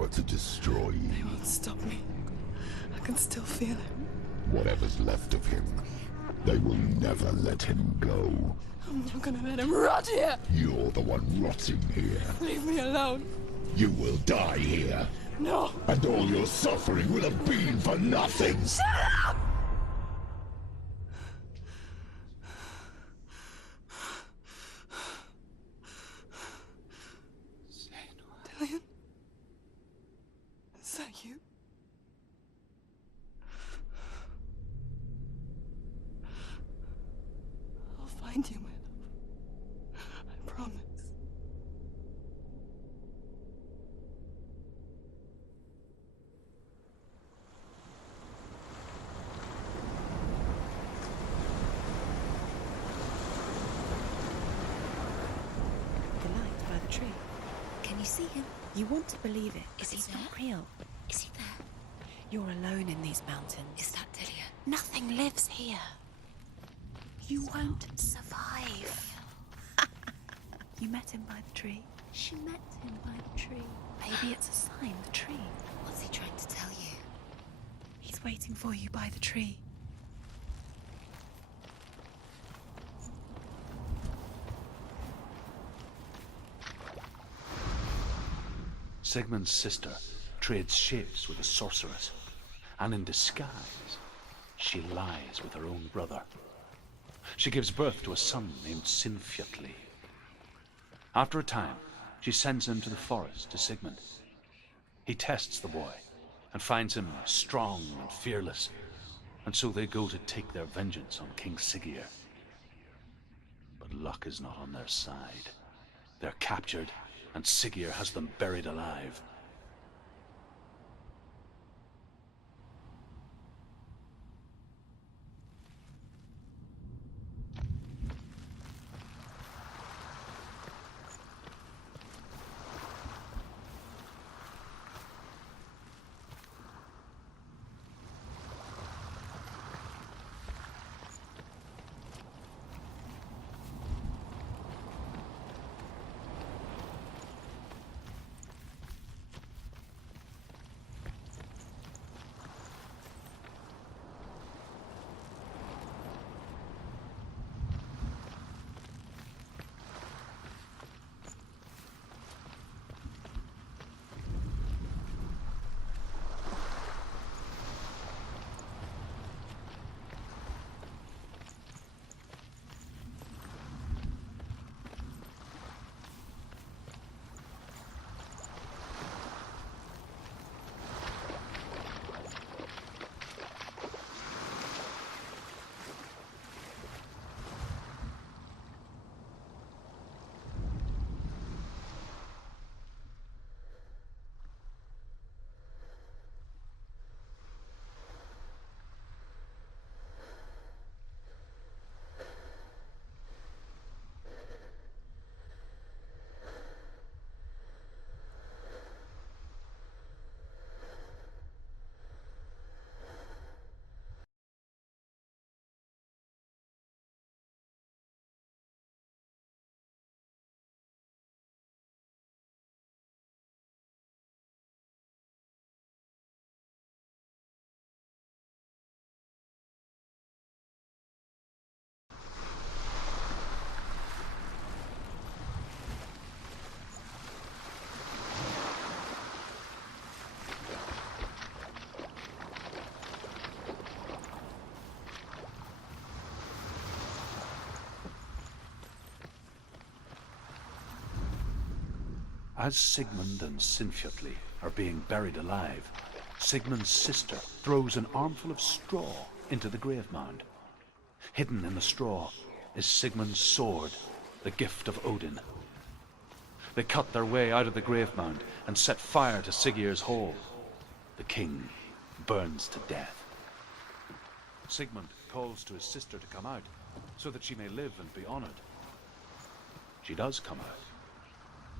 or to destroy you. They won't stop me. I can still feel him. Whatever's left of him, they will never let him go. I'm not gonna let him rot here! You're the one rotting here. Leave me alone. You will die here. No! And all your suffering will have been for nothing! Shut up! Dillion? Is that you? I'll find you, my love. I promise. The light by the tree. Can you see him? You want to believe it. Is he It's there? not real. Is he there? You're alone in these mountains. Is that Dillion? Nothing lives here. You won't Survive. You met him by the tree. She met him by the tree. Maybe it's a sign, the tree. What's he trying to tell you? He's waiting for you by the tree. Sigmund's sister trades shapes with a sorceress, and in disguise, she lies with her own brother. She gives birth to a son named Sinfjotli. After a time, she sends him to the forest to Sigmund. He tests the boy and finds him strong and fearless, and so they go to take their vengeance on King Siggeir. But luck is not on their side. They're captured, and Siggeir has them buried alive. As Sigmund and Sinfjotli are being buried alive, Sigmund's sister throws an armful of straw into the grave mound. Hidden in the straw is Sigmund's sword, the gift of Odin. They cut their way out of the grave mound and set fire to Siggeir's hall. The king burns to death. Sigmund calls to his sister to come out so that she may live and be honored. She does come out,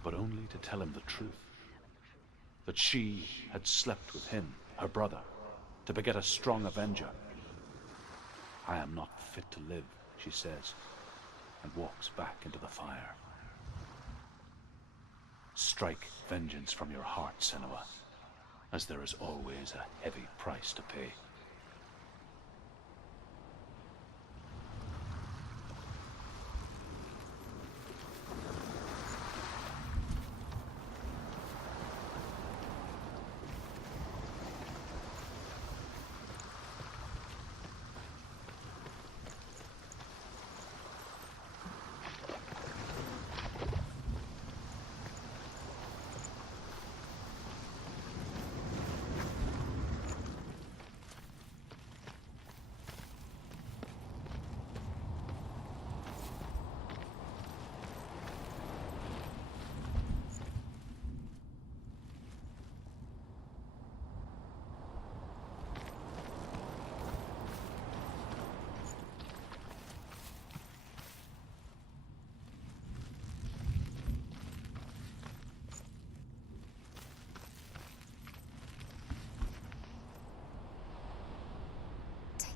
but only to tell him the truth. That she had slept with him, her brother, to beget a strong avenger. I am not fit to live, she says, and walks back into the fire. Strike vengeance from your heart, Senua. as there is always a heavy price to pay.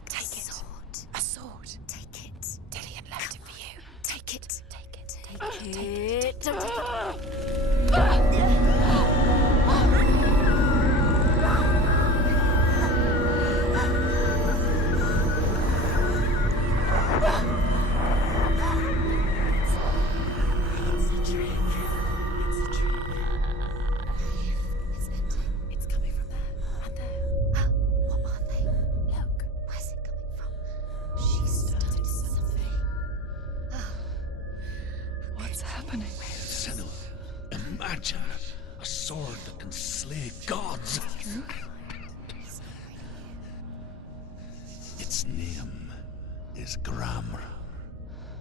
Take it. A sword. Take it. Dillian left it for you. Take it. Take it. Take it. Don't take It's coming from there and there. What are they? Look. Where's it coming from? She started something. What's happening? Senua, imagine a sword that can slay gods. Its name is Gramr.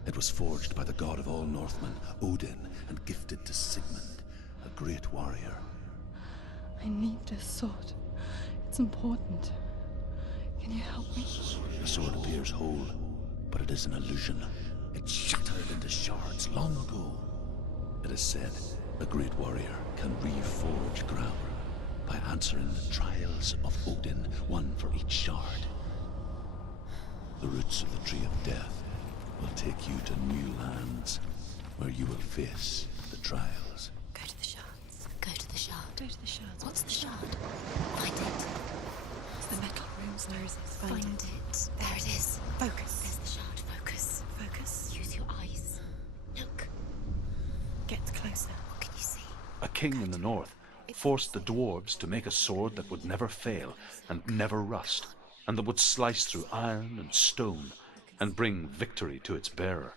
It was forged by the god of all Northmen, Odin, and gifted to Sigmund, a great warrior. I need this sword. It's important. Can you help me? The sword appears whole, but it is an illusion. It shattered into shards long ago. It is said a great warrior can reforge Gramr by answering the trials of Odin, one for each shard. The roots of the Tree of Death will take you to new lands, where you will face the trials. Go to the shards. Go to the shard. Go to the shards. What's the shard? Find it. It's the metal runes. Where is it? Find it. There it is. Focus. There's the shard. Focus. Focus. Use your eyes. Look. Get closer. What can you see? A king in the north forced the dwarves to make a sword that would never fail and never rust, and that would slice through iron and stone and bring victory to its bearer.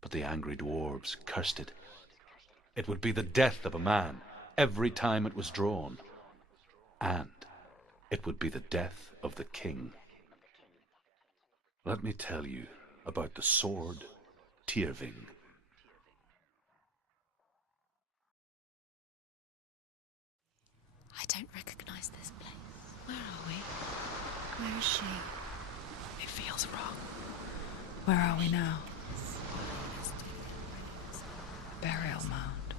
But the angry dwarves cursed it. It would be the death of a man every time it was drawn, and it would be the death of the king. Let me tell you about the sword Tyrving. I don't recognize this place. Where are we? Where is she? It feels wrong. Where are we now? Burial mound.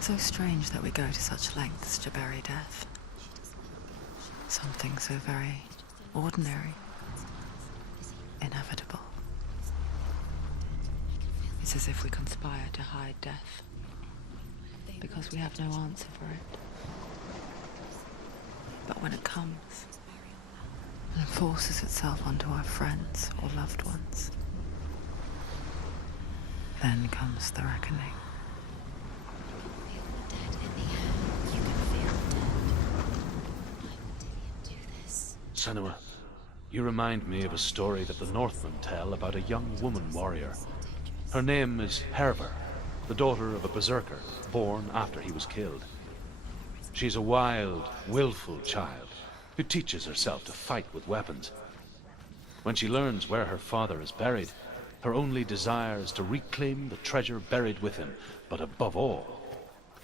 So strange that we go to such lengths to bury death. Something so very ordinary, inevitable. It's as if we conspire to hide death, because we have no answer for it. But when it comes, and forces itself onto our friends or loved ones, then comes the reckoning. Dead in the air. You can feel dead. Why would Dillian do this? Senua, you remind me of a story that the Northmen tell about a young woman warrior. Her name is Hervor, the daughter of a berserker born after he was killed. She's a wild, willful child who teaches herself to fight with weapons. When she learns where her father is buried, her only desire is to reclaim the treasure buried with him, but above all,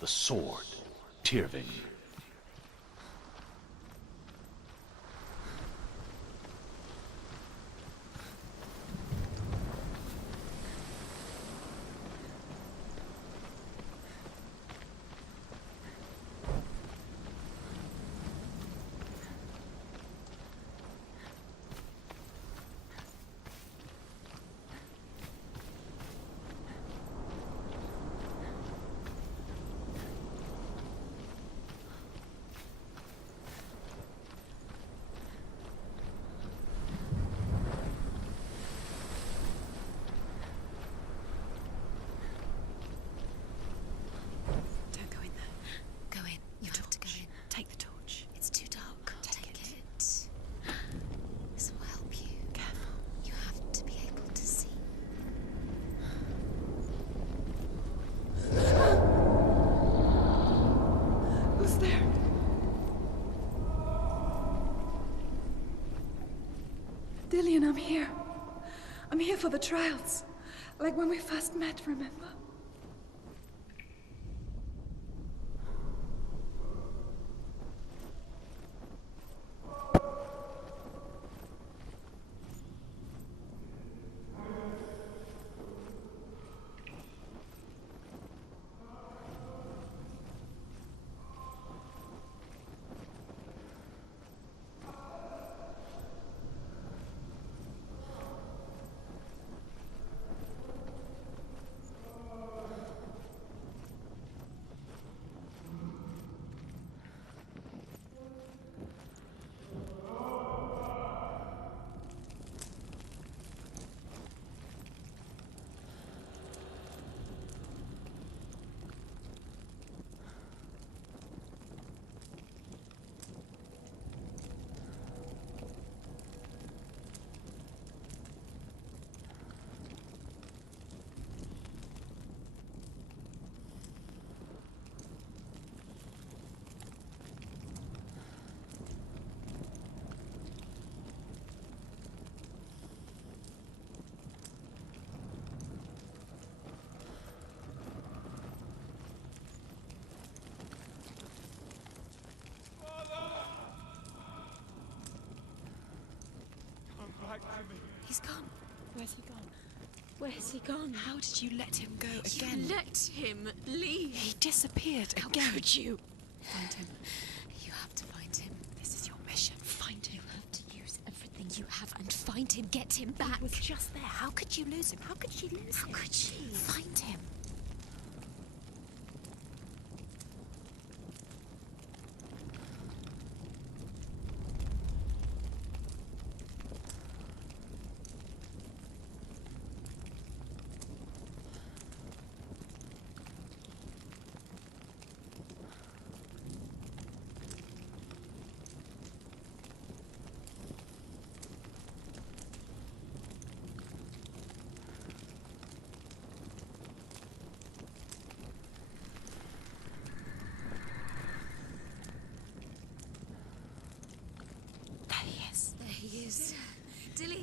the sword, Tyrving. Dillian, I'm here. I'm here for the trials. Like when we first met, remember? He's gone. Where's he gone? Where's he gone? How did you let him go again? You let him leave. He disappeared How again. could you? Find him. You have to find him. This is your mission. Find him. You have to use everything you have and find him. Get him back. He was just there. How could you lose him? How could she lose him? How could she? Find him. There he is. There he is. Dillian.